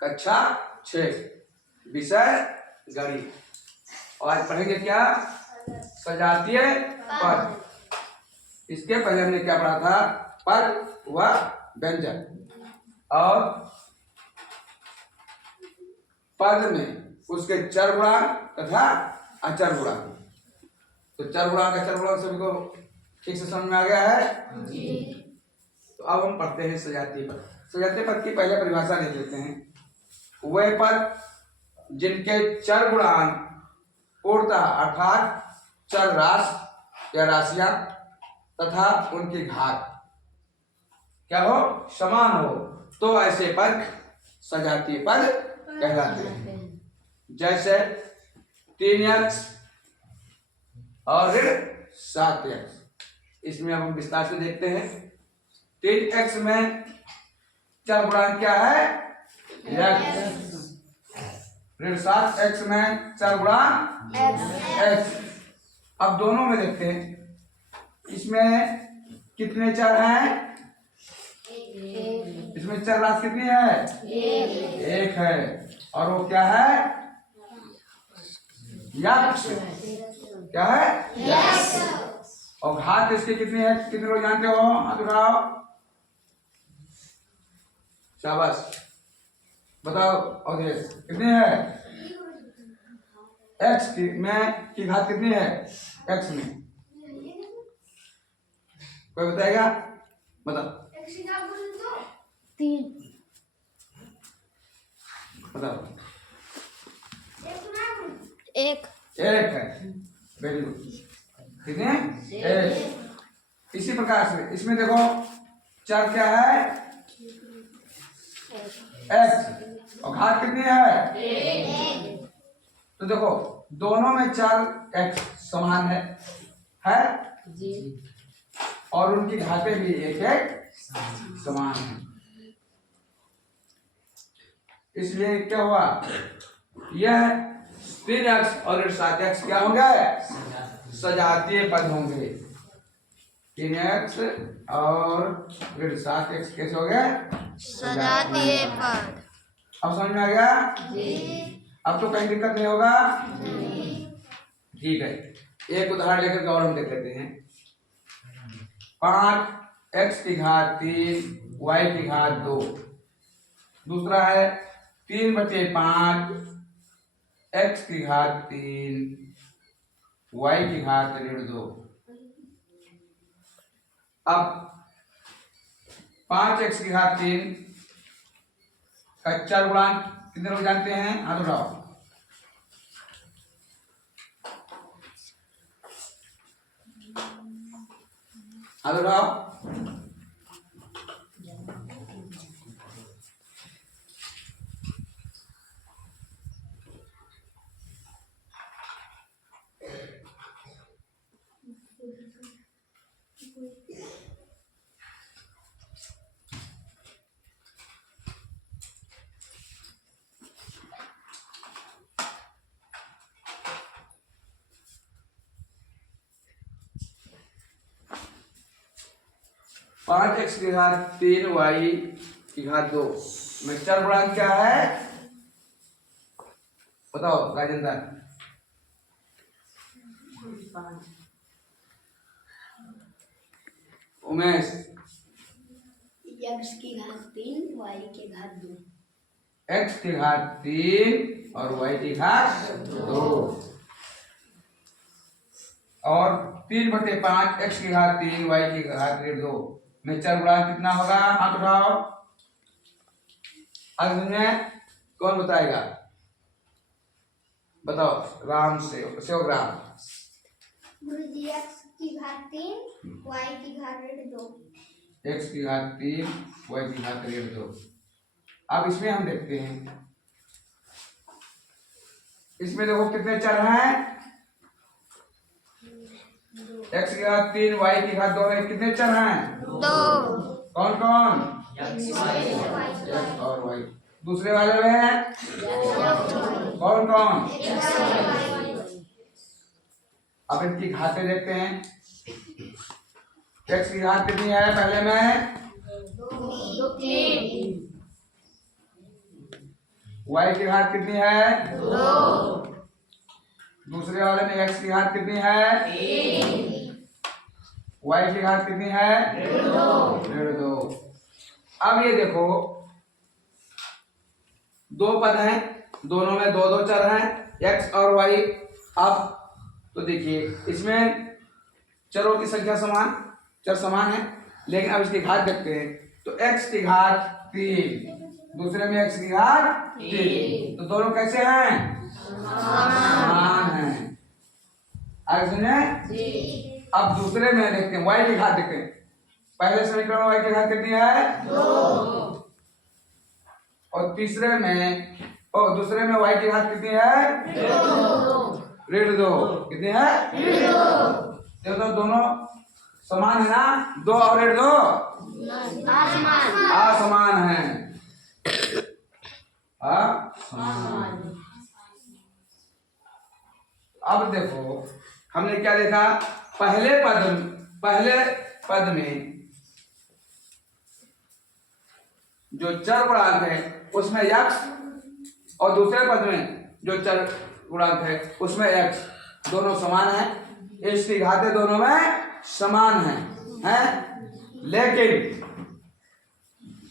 कक्षा 6 विषय गणित। और आज पढ़ेंगे क्या? सजातीय पद। इसके पहले हमने क्या पढ़ा था? पद व व्यंजन। और पद में उसके चर गुणांक तथा अचर गुणांक। तो चर गुणांक अचर गुणांक सभी को ठीक से समझ में आ गया है जी। तो अब हम पढ़ते हैं सजातीय पद। सजातीय पद की पहले परिभाषा देख लेते हैं। वे पद जिनके चर गुणांक पूर्णतः अर्थात चर राशि या राशियां तथा उनकी घात क्या हो? समान हो, तो ऐसे पद सजातीय पद कहलाते हैं। जैसे 3x और 7x। इसमें अब हम विस्तार से देखते हैं। 3x में चर गुणांक क्या है? x। 7x में चर गुणांक x। अब दोनों में देखते हैं, इसमें कितने चर हैं? इसमें चर राशि कितनी है? एक है। और वो क्या है? यक्ष। क्या है? यक्ष। और घात इसकी कितनी है? कितने लोग जानते हो? हाथ उठाओ। शाबाश, बताओ। और कितनी है? x की घात कितनी है? x में कोई बताएगा? बताओ। 3। बताओ। एक है। Very good. कितने? एक। इसी प्रकार से इसमें देखो चर क्या है? x। और घात कितनी है? तो देखो दोनों में चर x समान है जी। और उनकी घातें भी एक एक समान है। इसलिए क्या हुआ? यह 3x और 7x क्या होंगे? सजातीय पद होंगे। 3x और 7x कैसे हो गए? सजातीय पद। अब समझ में आ गया जी। अब तो कहीं दिक्कत नहीं होगा। ठीक है, एक उदाहरण लेकर और हम देख लेते हैं। 5x की घात 3 y की घात 2। दूसरा है 3/5 x की घात 3 y की घात -2। अब 5x की घात 3 का चर गुणांक कितने लोग जानते हैं? हाथ उठाओ। हाथ उठाओ। 5x की घात 3 y की घात 2 में चर गुणांक क्या है? बताओ राजेंद्र। उमेश। x की घात 3 y की घात 2। x की घात 3 और y की घात 2। और 3/5 x की घात 3 y की घात 2 में चर गुणांक कितना होगा? हाथ उठाओ। अब में कौन बताएगा? बताओ राम से राम। गुरुजी x की घात 3 y की घात 2। x की घात 3 y की घात 2। अब इसमें हम देखते हैं, इसमें देखो कितने चर हैं? x की घात 3 y की घात 2 में कितने चर हैं? 2। कौन कौन? x और y। दूसरे वाले में कौन कौन? अब इनकी घातें देखते हैं। x की घात कितनी है? पहले में 2 3 y की घात कितनी है? 2। दूसरे वाले में x की घात कितनी है? 3। y की घात कितनी है? 1.5। अब ये देखो दो पद हैं, दोनों में दो दो चर हैं x और y। अब तो देखिए इसमें चरों की संख्या समान, चर समान है, लेकिन अब इसकी घात देखते हैं। तो x की घात 3, दूसरे में x की घात 3, तो दोनों कैसे हैं? समान हैं। आगे सुनिए, अब दूसरे में देखते हैं y की घात देखते हैं। पहले समीकरण में y की घात कितनी है? 2। और तीसरे में और दूसरे में y की घात कितनी है? 2.5। कितनी है? 2.5। तो दोनों समान है ना? 2 और 1.5 असमान है। असमान। अब देखो हमने क्या देखा, पहले पद में जो चर गुणांक है उसमें x, और दूसरे पद में जो चर गुणांक है उसमें x, दोनों समान है। इसकी घातें दोनों में समान हैं, लेकिन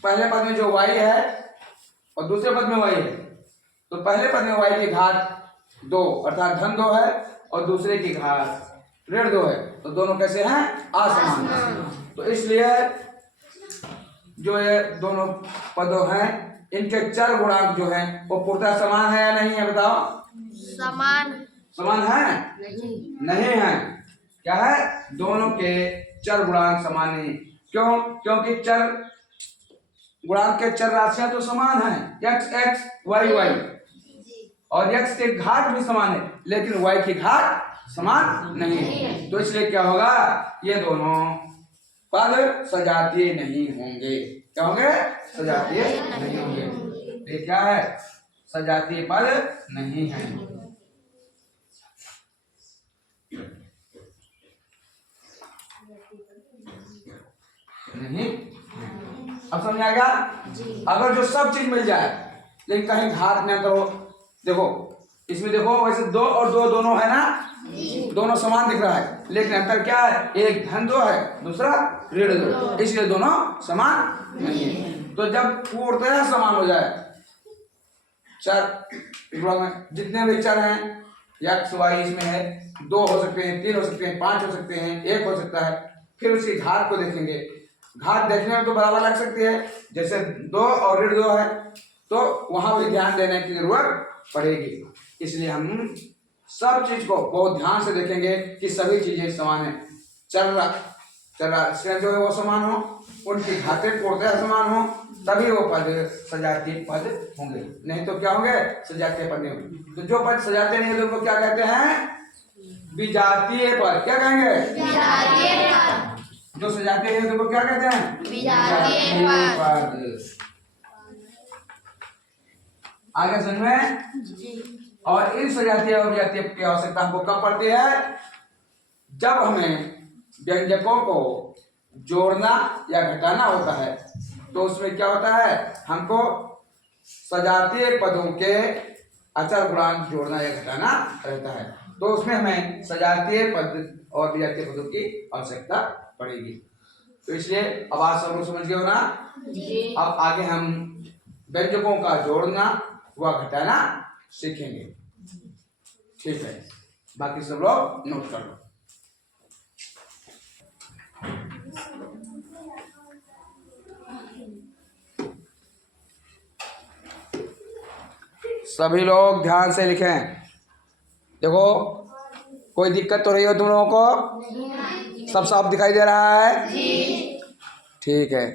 पहले पद में जो y है और दूसरे पद में y है, तो पहले पद में y की घात 2 अर्थात धन 2 है, और दूसरे की घात 2.5 है, तो दोनों कैसे हैं? असमान। तो इसलिए जो ये दोनों पदों हैं इनके चर गुणांक जो हैं वो पूर्णतः समान है या नहीं है? बताओ। समान है? नहीं है। क्या है? दोनों के चर गुणांक समान नहीं। क्यों? क्योंकि चर गुणांक के चर राशियां तो समान हैं, x x y y, और x के घात भी समान है, लेकिन y की घात समान नहीं है। तो इसलिए क्या होगा, ये दोनों पद सजातीय नहीं होंगे। क्या होंगे? सजातीय नहीं होंगे। ये क्या है? सजातीय पद नहीं है। नहीं, अब समझ आएगा? अगर जो सब चीज मिल जाए लेकिन कहीं घात न करो, देखो इसमें देखो वैसे 2 और 2 दोनों है ना, दोनों समान दिख रहा है, लेकिन अंतर क्या है? एक धन 2 है, दूसरा 2.5, इसलिए दोनों समान नहीं है। तो जब पूर्णतः समान हो जाए, चर में जितने भी चर हैं x y इसमें है, 2 हो सकते हैं, 3 हो सकते हैं, 5 हो सकते हैं, 1 हो सकता है, फिर उसकी घात को देखेंगे। घात देखने में तो बराबर लग सकती है, जैसे 2 और 1.5 है, तो वहां भी ध्यान देने की जरूरत पड़ेगी। इसलिए हम सब चीज को बहुत ध्यान से देखेंगे कि सभी चीजें समान है। चर जो है वो समान हो, उनकी घातें पूर्णतः समान हो, तभी वो पद सजातीय पद होंगे, नहीं तो क्या होंगे? सजातीय पद नहीं होंगे। तो जो पद सजाते नहीं है उनको क्या कहते हैं? विजातीय पद। क्या कहेंगे? विजातीय पद। जो सजाते हैं उनको क्या कहते हैं? विजातीय पद। आगे समझ में? और इन सजातीय और विजातीय की आवश्यकता हमको कब पड़ती है? जब हमें व्यंजकों को जोड़ना या घटाना होता है, तो उसमें क्या होता है? हमको सजातीय पदों के अचर गुणांक जोड़ना या घटाना रहता है, तो उसमें हमें सजातीय पद और विजातीय पदों की आवश्यकता पड़ेगी। तो इसलिए अब आप सब लोग समझ गए हो ना? अब आगे हम व्यंजकों का जोड़ना व घटाना सीखेंगे। ठीक है, बाकी सब लोग नोट कर लो। सभी लोग ध्यान से लिखें। देखो कोई दिक्कत तो रही हो तुम लोगों को? सब साफ दिखाई दे रहा है? ठीक है,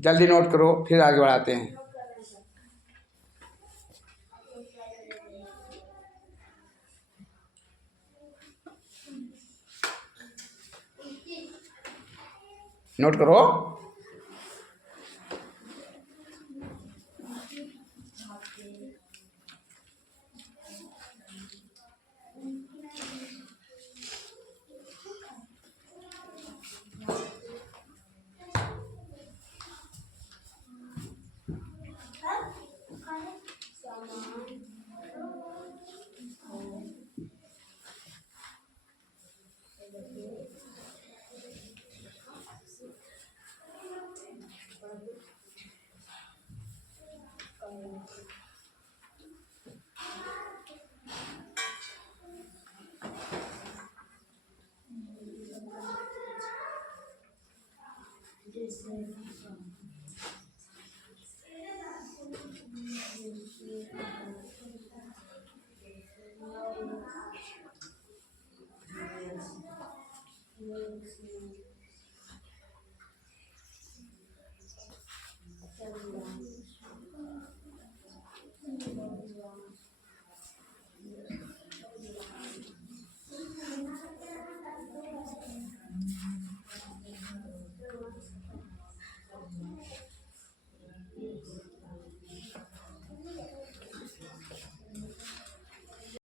जल्दी नोट करो, फिर आगे बढ़ाते हैं। नोट करो। जैसे